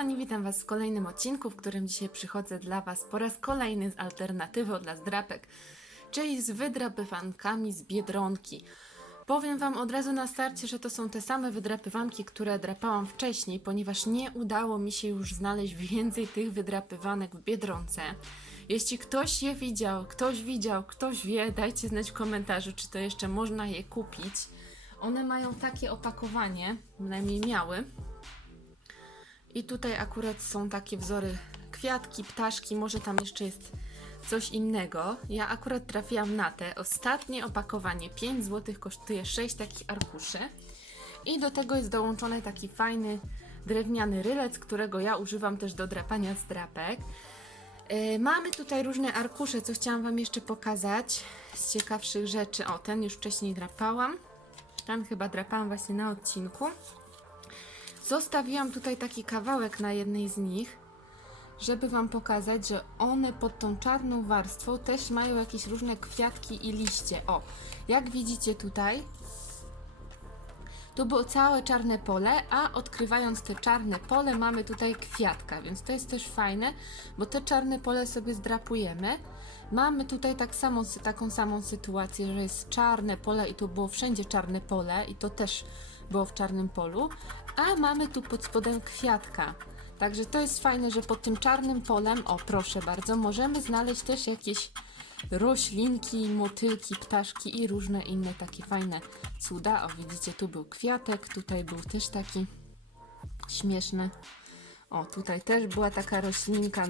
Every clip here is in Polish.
kochani, witam Was w kolejnym odcinku, w którym dzisiaj przychodzę dla Was po raz kolejny z alternatywą dla zdrapek, czyli z wydrapywankami z Biedronki. Powiem Wam od razu na starcie, że to są te same wydrapywanki, które drapałam wcześniej, ponieważ nie udało mi się już znaleźć więcej tych wydrapywanek w Biedronce. Jeśli ktoś je widział, ktoś widział, ktoś wie, dajcie znać w komentarzu, czy to jeszcze można je kupić. One mają takie opakowanie, przynajmniej miały, i tutaj akurat są takie wzory kwiatki, ptaszki, może tam jeszcze jest coś innego. Ja akurat trafiłam na te. Ostatnie opakowanie 5 zł kosztuje 6 takich arkuszy. I do tego jest dołączony taki fajny drewniany rylec, którego ja używam też do drapania z drapek. Yy, mamy tutaj różne arkusze, co chciałam Wam jeszcze pokazać z ciekawszych rzeczy. O, ten już wcześniej drapałam. Ten chyba drapałam właśnie na odcinku. Zostawiłam tutaj taki kawałek na jednej z nich, żeby Wam pokazać, że one pod tą czarną warstwą też mają jakieś różne kwiatki i liście. O, jak widzicie tutaj, tu było całe czarne pole, a odkrywając te czarne pole mamy tutaj kwiatka, więc to jest też fajne, bo te czarne pole sobie zdrapujemy. Mamy tutaj tak samą, taką samą sytuację, że jest czarne pole i tu było wszędzie czarne pole i to też było w czarnym polu, a mamy tu pod spodem kwiatka. Także to jest fajne, że pod tym czarnym polem, o proszę bardzo, możemy znaleźć też jakieś roślinki, motylki, ptaszki i różne inne takie fajne cuda. O widzicie, tu był kwiatek, tutaj był też taki śmieszny. O, tutaj też była taka roślinka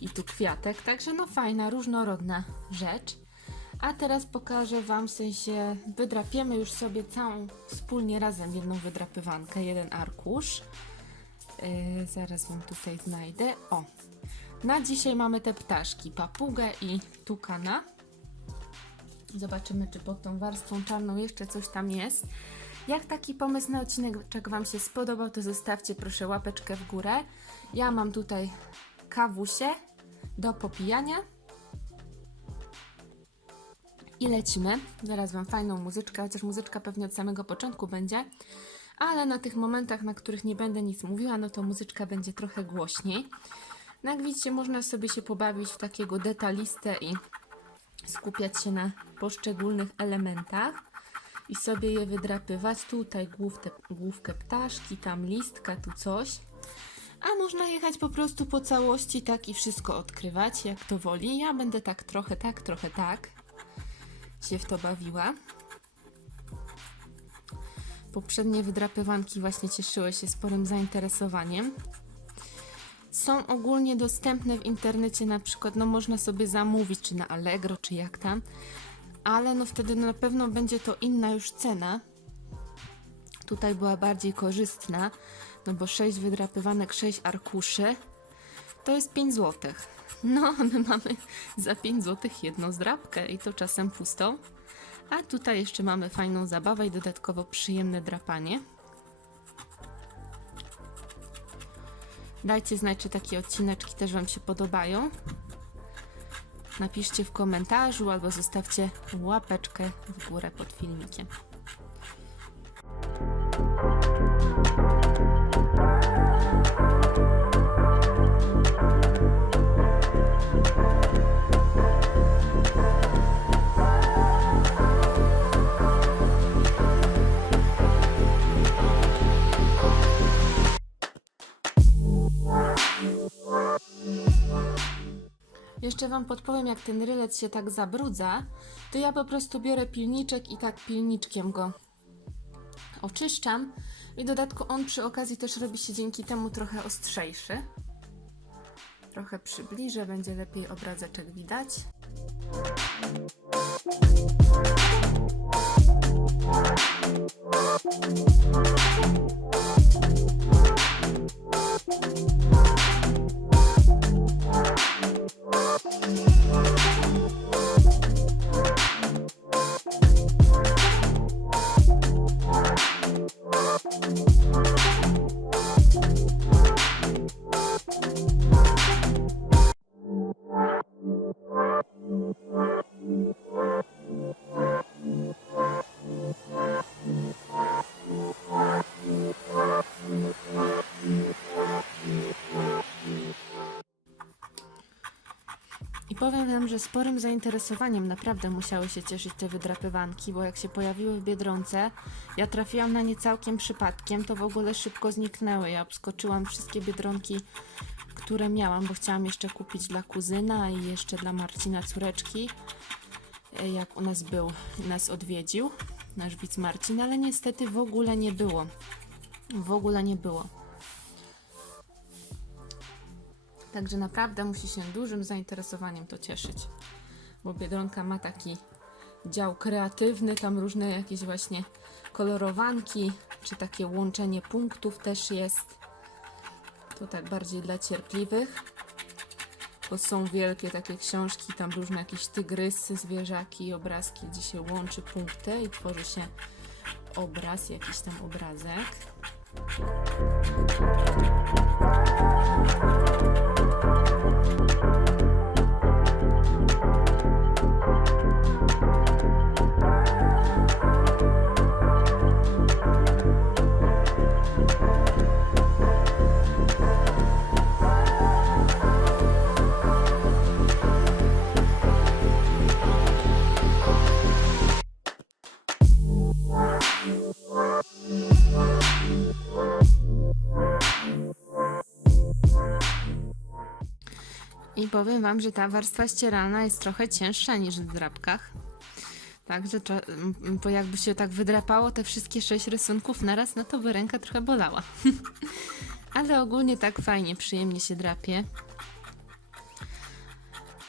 i tu kwiatek, także no fajna, różnorodna rzecz. A teraz pokażę Wam, w sensie wydrapiemy już sobie całą wspólnie razem jedną wydrapywankę, jeden arkusz. Yy, zaraz Wam tutaj znajdę. O, na dzisiaj mamy te ptaszki, papugę i tukana. Zobaczymy, czy pod tą warstwą czarną jeszcze coś tam jest. Jak taki pomysł na odcinek Wam się spodobał, to zostawcie proszę łapeczkę w górę. Ja mam tutaj kawusie do popijania. I lecimy. Zaraz Wam fajną muzyczkę, chociaż muzyczka pewnie od samego początku będzie. Ale na tych momentach, na których nie będę nic mówiła, no to muzyczka będzie trochę głośniej. No jak widzicie, można sobie się pobawić w takiego detalistę i skupiać się na poszczególnych elementach i sobie je wydrapywać. Tutaj główkę, główkę ptaszki, tam listka, tu coś. A można jechać po prostu po całości tak i wszystko odkrywać, jak to woli. Ja będę tak trochę tak, trochę tak się w to bawiła. Poprzednie wydrapywanki właśnie cieszyły się sporym zainteresowaniem. Są ogólnie dostępne w internecie, na przykład, no można sobie zamówić, czy na Allegro, czy jak tam, ale no wtedy na pewno będzie to inna już cena. Tutaj była bardziej korzystna, no bo 6 wydrapywanek, 6 arkuszy, to jest 5 zł. No, my mamy za 5 zł jedną zdrapkę i to czasem pustą. A tutaj jeszcze mamy fajną zabawę i dodatkowo przyjemne drapanie. Dajcie znać, czy takie odcineczki też Wam się podobają. Napiszcie w komentarzu albo zostawcie łapeczkę w górę pod filmikiem. jeszcze Wam podpowiem, jak ten rylec się tak zabrudza, to ja po prostu biorę pilniczek i tak pilniczkiem go oczyszczam. I dodatku on przy okazji też robi się dzięki temu trochę ostrzejszy. Trochę przybliżę, będzie lepiej obrazeczek widać. Powiem wam, że sporym zainteresowaniem naprawdę musiały się cieszyć te wydrapywanki, bo jak się pojawiły w Biedronce, ja trafiłam na nie całkiem przypadkiem, to w ogóle szybko zniknęły. Ja obskoczyłam wszystkie Biedronki, które miałam, bo chciałam jeszcze kupić dla kuzyna i jeszcze dla Marcina córeczki, e, jak u nas był, nas odwiedził, nasz widz Marcin, ale niestety w ogóle nie było. W ogóle nie było. Także naprawdę musi się dużym zainteresowaniem to cieszyć. Bo Biedronka ma taki dział kreatywny, tam różne jakieś właśnie kolorowanki, czy takie łączenie punktów też jest. To tak bardziej dla cierpliwych. Bo są wielkie takie książki, tam różne jakieś tygrysy, zwierzaki obrazki, gdzie się łączy punkty i tworzy się obraz, jakiś tam obrazek. I powiem Wam, że ta warstwa ścieralna jest trochę cięższa niż w drapkach. Także bo jakby się tak wydrapało te wszystkie sześć rysunków naraz, no to by ręka trochę bolała. Ale ogólnie tak fajnie, przyjemnie się drapie.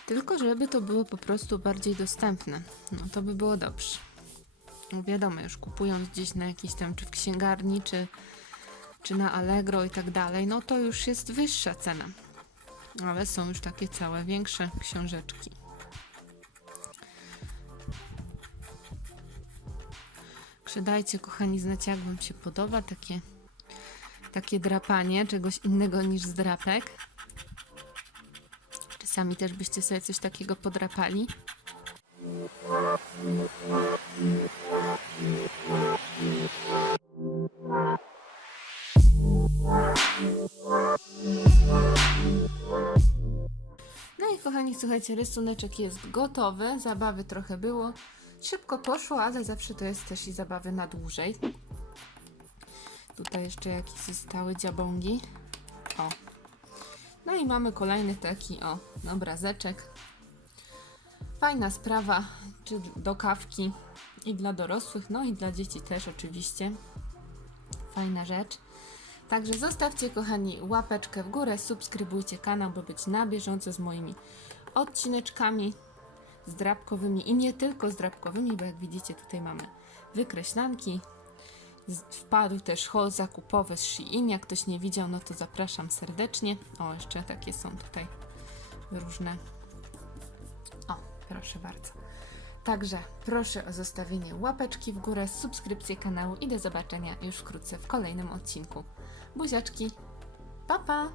Tylko żeby to było po prostu bardziej dostępne. No to by było dobrze. No wiadomo, już kupując gdzieś na jakiejś tam, czy w księgarni, czy, czy na Allegro i tak dalej, no to już jest wyższa cena. Ale są już takie całe większe książeczki. Także dajcie, kochani, znać, jak Wam się podoba takie, takie drapanie czegoś innego niż z drapek. Czasami też byście sobie coś takiego podrapali. Kochani, słuchajcie, rysuneczek jest gotowy. Zabawy trochę było. Szybko poszło, ale zawsze to jest też i zabawy na dłużej. Tutaj jeszcze jakieś zostały dziabągi. O. No i mamy kolejny taki, o, obrazeczek. Fajna sprawa, czy do kawki i dla dorosłych, no i dla dzieci też oczywiście. Fajna rzecz. Także zostawcie, kochani, łapeczkę w górę, subskrybujcie kanał, by być na bieżąco z moimi odcineczkami zdrabkowymi i nie tylko zdrabkowymi, bo jak widzicie, tutaj mamy wykreślanki. Wpadł też haul zakupowy z Shein. Jak ktoś nie widział, no to zapraszam serdecznie. O, jeszcze takie są tutaj różne. O, proszę bardzo. Także proszę o zostawienie łapeczki w górę, subskrypcję kanału i do zobaczenia już wkrótce w kolejnym odcinku. Buziaczki, pa pa!